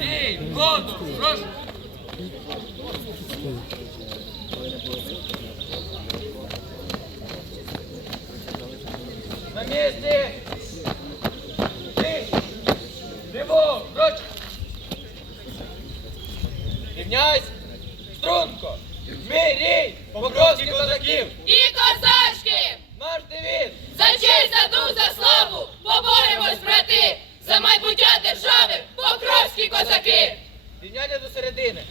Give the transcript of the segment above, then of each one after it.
Ей, воду, прошу. На місці. Ти. Ліво, проч. Рівняйсь. Струнко. Мирій. Покровських козаків. І козачки! Наш девіз. За честь, за дух, за славу! Поборемось, брати! За майбуття держави! Покровські козаки! Рівняння до середини.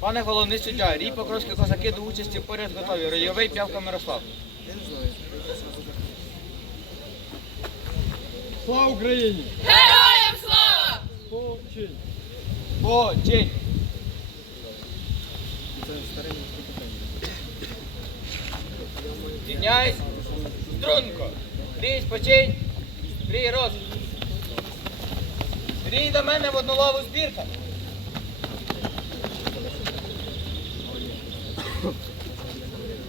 Пане головний суддя, рій покровські козаки до участі поряд готові. Ройовий п'явка Мирослав. Слава Україні! Героям слава! Починь! Почень. Рівняйсь. Струнко. Рій спочинь. Рій роз. Рій до мене в одну лаву збірка.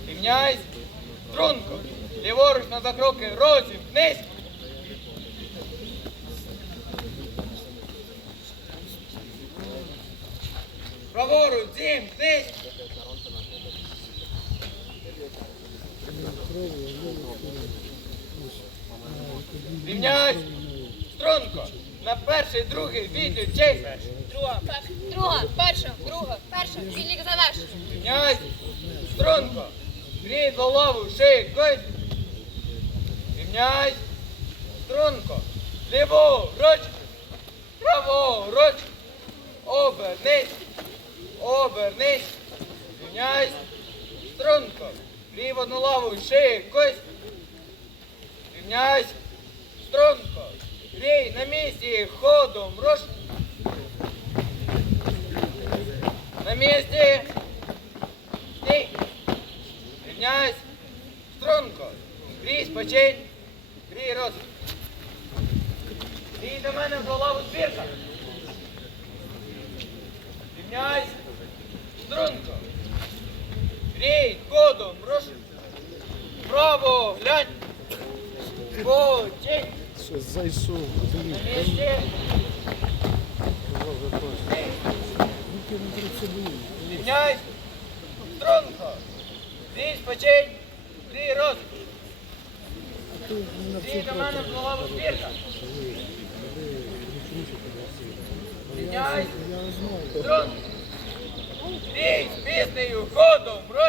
Рівняйсь. Струнко. Ліворуч на два кроки. Розів. Вниз. Праворуч. Зім. Вниз. Рівняйсь. Струнко. На перший, другий, відлю, честь. Друга, друга, перша, друга, перша, вільник завершив. Рівняйсь. Струнко. Грій голову, шию, кость. Рівняйсь. Струнко. Ліву, руч. Праву, руч. Обернись. Обернись. Рівняйсь. Струнко. В одну лаву, шию, кость. Рівняйсь. Струнко. Грій на місці, ходом, руш. На місці. Стій. Рівняйсь. Струнко. Грій, спочинь. Грій, роз. Грій до мене в голову збірка. Рівняйсь. Струнко. Грій, ходом, руш. Право, глянь. Спочинь. Щось зайшов. Місці. Рівняйсь. Струнко. Грій, спочинь. Грій, роз. Грій до мене голову збірка. Рівняйсь. Струнко. Грій, з піснею, ходом, руш.